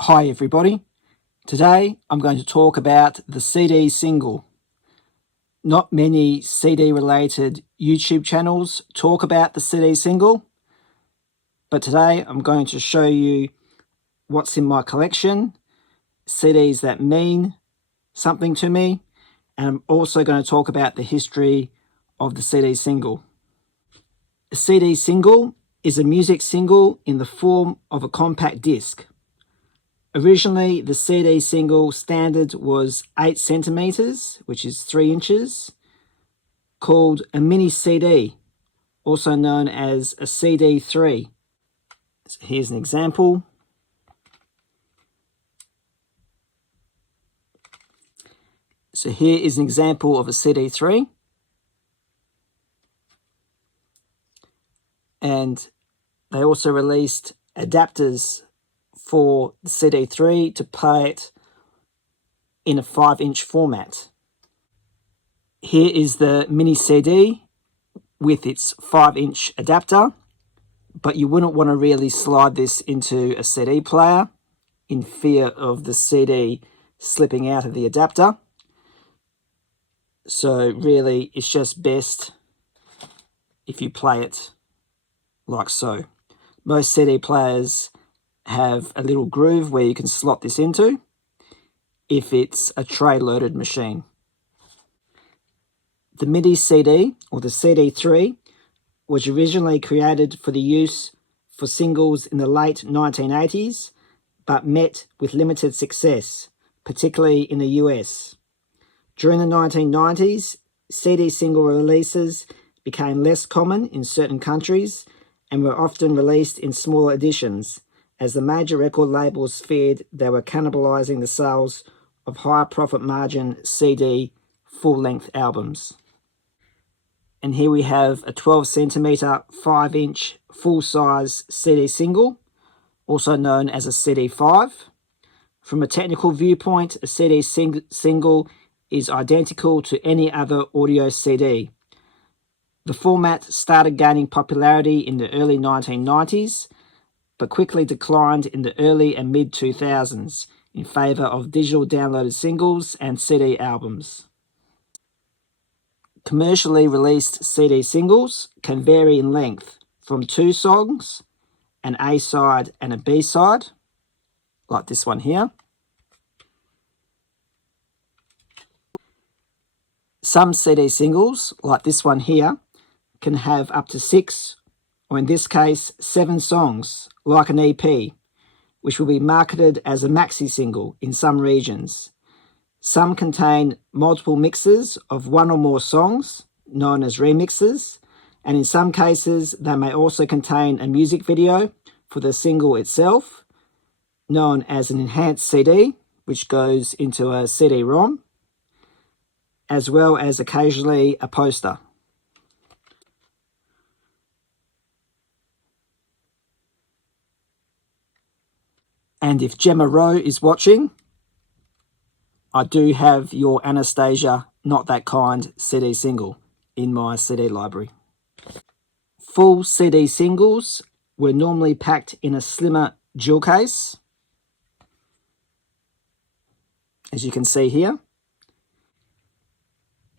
Hi everybody. Today I'm going to talk about the CD single. Not many CD related YouTube channels talk about the CD single, but today I'm going to show you what's in my collection, CDs that mean something to me, and I'm also going to talk about the history of the CD single. A CD single is a music single in the form of a compact disc. Originally, the CD single standard was 8 centimeters, which is 3 inches, called a mini CD, also known as a CD3. So here's an example. So here is an example of a CD3. And they also released adapters for the CD3 to play it in a 5-inch format. Here is the mini CD with its 5-inch adapter, but you wouldn't want to really slide this into a CD player in fear of the CD slipping out of the adapter. So really, it's just best if you play it like so. Most CD players have a little groove where you can slot this into if it's a tray-loaded machine. The MIDI CD, or the CD3, was originally created for the use for singles in the late 1980s, but met with limited success, particularly in the US. During the 1990s, CD single releases became less common in certain countries and were often released in smaller editions, as the major record labels feared they were cannibalizing the sales of higher profit margin CD full-length albums. And here we have a 12 centimeter, 5-inch full-size CD single, also known as a CD5. From a technical viewpoint, a CD single is identical to any other audio CD. The format started gaining popularity in the early 1990s, but quickly declined in the early and mid-2000s in favour of digital downloaded singles and CD albums. Commercially released CD singles can vary in length from 2 songs, an A-side and a B-side, like this one here. Some CD singles, like this one here, can have up to 6, or in this case, 7 songs, like an EP, which will be marketed as a maxi single in some regions. Some contain multiple mixes of 1 or more songs, known as remixes, and in some cases they may also contain a music video for the single itself, known as an enhanced CD, which goes into a CD-ROM, as well as occasionally a poster. And if Gemma Rowe is watching, I do have your Anastasia Not That Kind CD single in my CD library. Full CD singles were normally packed in a slimmer jewel case, as you can see here.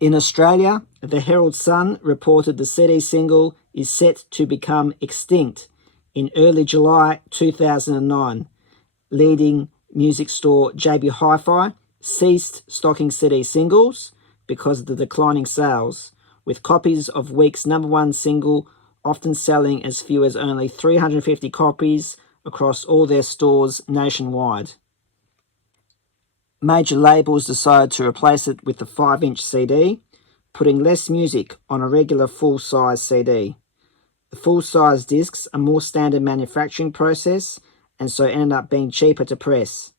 In Australia, the Herald Sun reported the CD single is set to become extinct in early July 2009. Leading music store JB Hi-Fi ceased stocking CD singles because of the declining sales, with copies of Week's #1 single often selling as few as only 350 copies across all their stores nationwide. Major labels decided to replace it with the 5-inch CD, putting less music on a regular full-size CD. The full-size discs are more standard manufacturing process and so ended up being cheaper to press.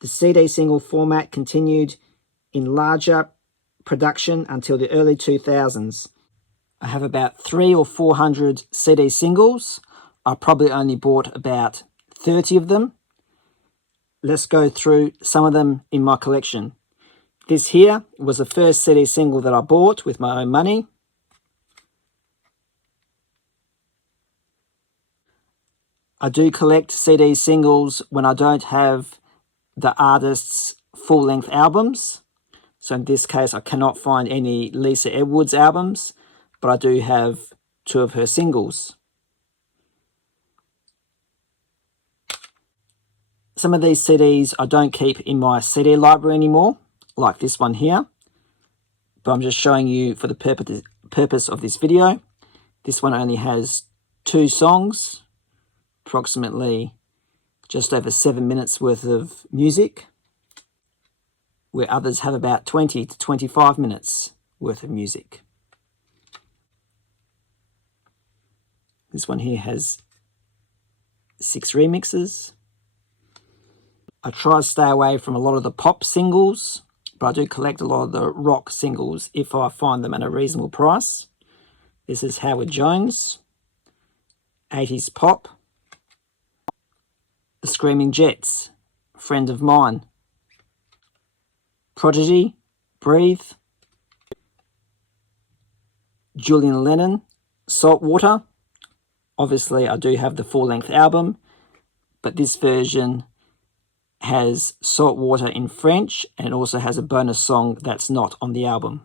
The CD single format continued in larger production until the early 2000s. I have about 300 or 400 CD singles. I probably only bought about 30 of them. Let's go through some of them in my collection. This here was the first CD single that I bought with my own money. I do collect CD singles when I don't have the artist's full-length albums. So in this case, I cannot find any Lisa Edwards albums, but I do have 2 of her singles. Some of these CDs I don't keep in my CD library anymore, like this one here, but I'm just showing you for the purpose of this video. This one only has 2 songs, approximately just over 7 minutes worth of music, where others have about 20 to 25 minutes worth of music. This one here has 6 remixes. I try to stay away from a lot of the pop singles, but I do collect a lot of the rock singles if I find them at a reasonable price. This is Howard Jones, 80s pop. The Screaming Jets, Friend of Mine. Prodigy, Breathe. Julian Lennon, Saltwater. Obviously, I do have the full-length album, but this version has Saltwater in French, and it also has a bonus song that's not on the album.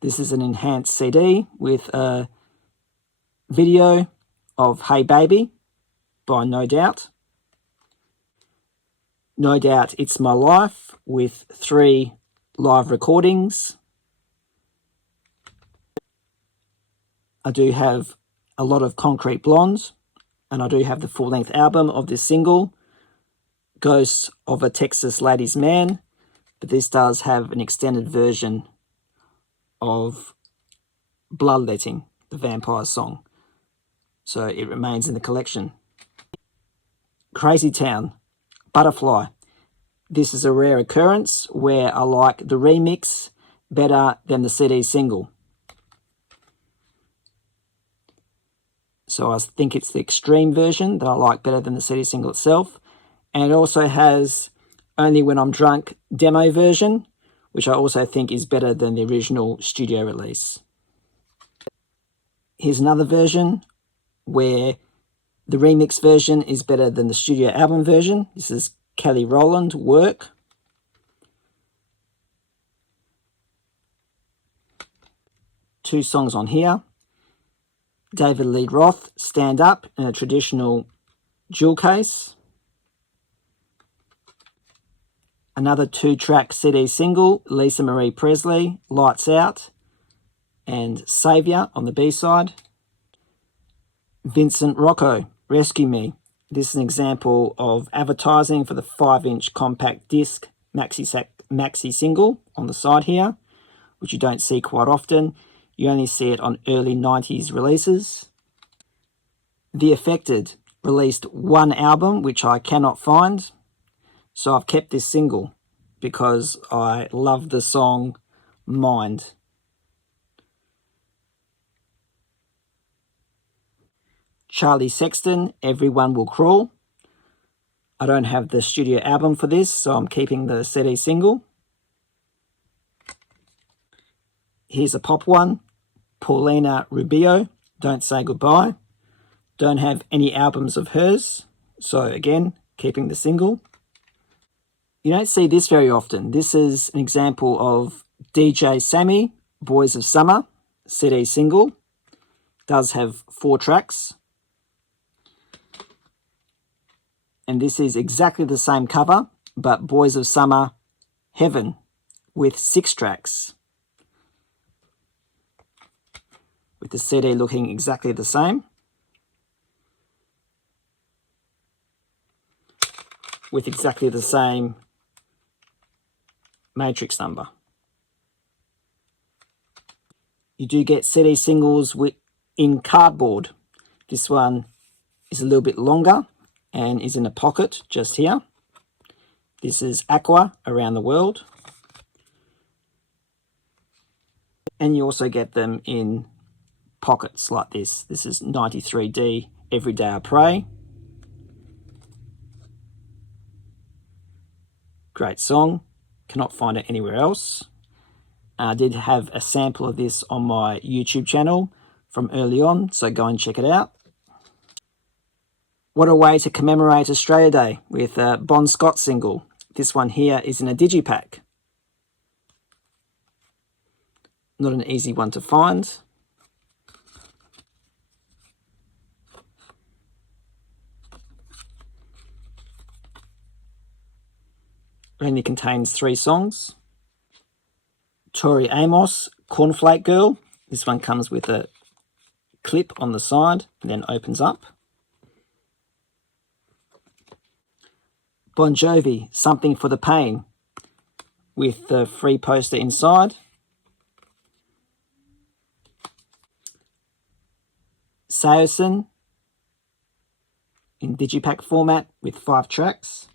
This is an enhanced CD with a video of Hey Baby by No Doubt. No Doubt It's My Life with 3 live recordings. I do have a lot of Concrete Blonde, and I do have the full-length album of this single, Ghosts of a Texas Ladies Man, but this does have an extended version of Bloodletting, the vampire song, so it remains in the collection. Crazy Town, Butterfly. This is a rare occurrence where I like the remix better than the CD single. So I think it's the extreme version that I like better than the CD single itself. And it also has Only When I'm Drunk demo version, which I also think is better than the original studio release. Here's another version where the remix version is better than the studio album version. This is Kelly Rowland, Work. Two songs on here. David Lee Roth, Stand Up, in a traditional jewel case. Another 2-track CD single, Lisa Marie Presley, Lights Out, and Saviour on the B-side. Vincent Rocco, Rescue Me. This is an example of advertising for the 5-inch compact disc maxi single on the side here, which you don't see quite often. You only see it on early 90s releases. The Affected released 1 album, which I cannot find. So I've kept this single because I love the song Mind. Charlie Sexton, Everyone Will Crawl. I don't have the studio album for this, so I'm keeping the CD single. Here's a pop one. Paulina Rubio, Don't Say Goodbye. Don't have any albums of hers, so again, keeping the single. You don't see this very often. This is an example of DJ Sammy, Boys of Summer, CD single. Does have 4 tracks. And this is exactly the same cover, but Boys of Summer, Heaven, with 6 tracks. With the CD looking exactly the same. With exactly the same matrix number. You do get CD singles in cardboard. This one is a little bit longer and is in a pocket just here. This is Aqua, Around the World. And you also get them in pockets like this. This is 93D, Every Day I Pray. Great song. Cannot find it anywhere else. I did have a sample of this on my YouTube channel from early on, so go and check it out. What a way to commemorate Australia Day with a Bon Scott single. This one here is in a digipack. Not an easy one to find. Only contains 3 songs. Tori Amos, Cornflake Girl. This one comes with a clip on the side and then opens up. Bon Jovi, Something for the Pain, with the free poster inside. Seosin, in digipack format with 5 tracks.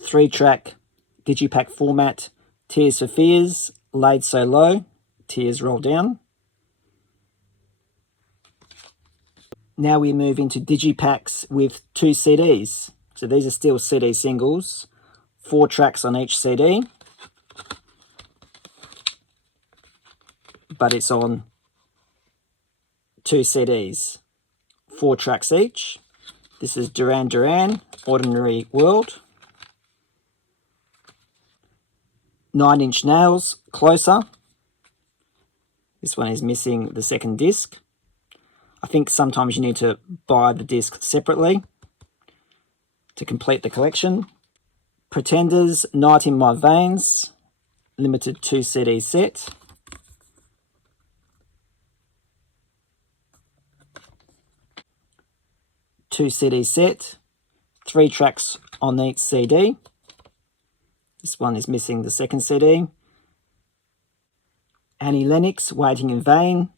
3-track digipack format, Tears for Fears, Laid So Low, Tears Roll Down. Now we move into digipacks with 2 CDs. So these are still CD singles, 4 tracks on each CD, but it's on 2 CDs, 4 tracks each. This is Duran Duran, Ordinary World. 9 Inch Nails, Closer. This one is missing the second disc. I think sometimes you need to buy the disc separately to complete the collection. Pretenders, Night in My Veins, limited 2 CD set. Two CD set, 3 tracks on each CD. This one is missing the second CD. Annie Lennox, Waiting in Vain,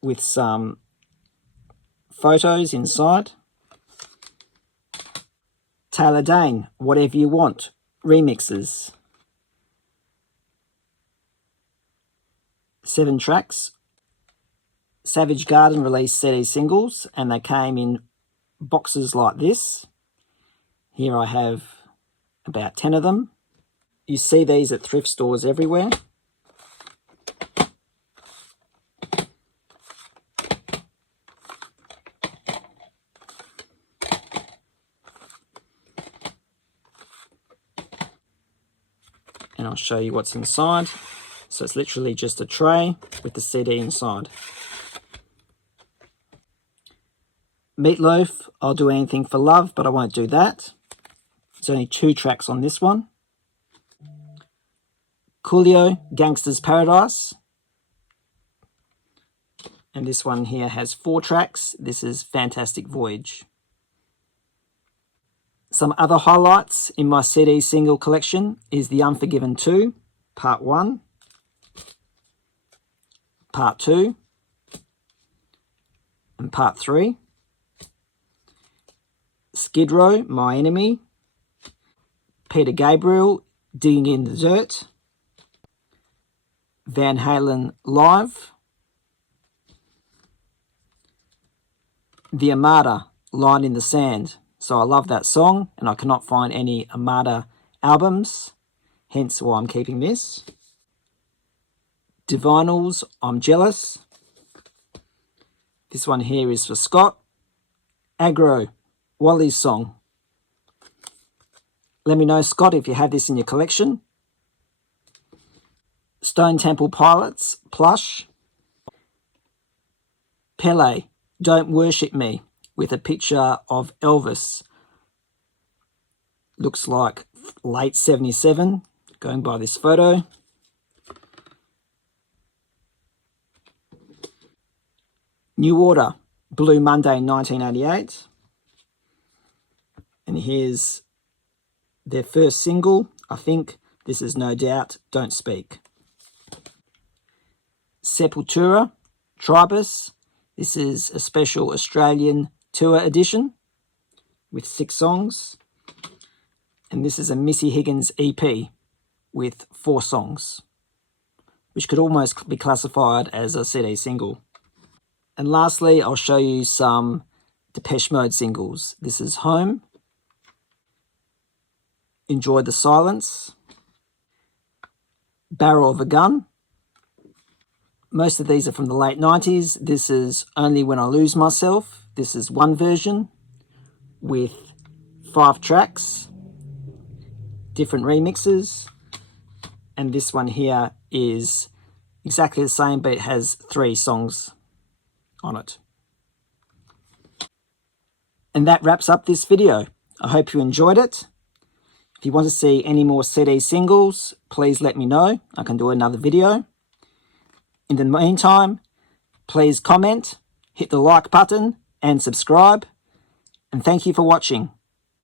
with some photos inside. Taylor Dane, Whatever You Want, remixes. 7 tracks. Savage Garden released CD singles and they came in boxes like this. Here I have about 10 of them. You see these at thrift stores everywhere. And I'll show you what's inside. So it's literally just a tray with the CD inside. Meatloaf, I'll Do Anything for Love, but I won't do that. There's only 2 tracks on this one. Coolio, Gangsta's Paradise. And this one here has 4 tracks. This is Fantastic Voyage. Some other highlights in my CD single collection is The Unforgiven 2, Part 1, Part 2, and Part 3. Skid Row, My Enemy. Peter Gabriel, Digging in the Dirt. Van Halen Live. The Armada, Line in the Sand. So I love that song and I cannot find any Armada albums, hence why I'm keeping this. Divinals, I'm Jealous. This one here is for Scott. Agro, Wally's song. Let me know, Scott, if you have this in your collection. Stone Temple Pilots, Plush. Pele, Don't Worship Me, with a picture of Elvis. Looks like late 77, going by this photo. New Order, Blue Monday 1988. And here's their first single. I think this is no doubt Don't Speak. Sepultura, Tribus. This is a special Australian tour edition with 6 songs. And this is a Missy Higgins EP with 4 songs, which could almost be classified as a CD single. And lastly, I'll show you some Depeche Mode singles. This is Home, Enjoy the Silence, Barrel of a Gun. Most of these are from the late 90s. This is Only When I Lose Myself. This is one version with 5 tracks, different remixes, and this one here is exactly the same, but it has 3 songs on it. And that wraps up this video. I hope you enjoyed it. If you want to see any more CD singles, please let me know. I can do another video. In the meantime, please comment, hit the like button, and subscribe. And thank you for watching.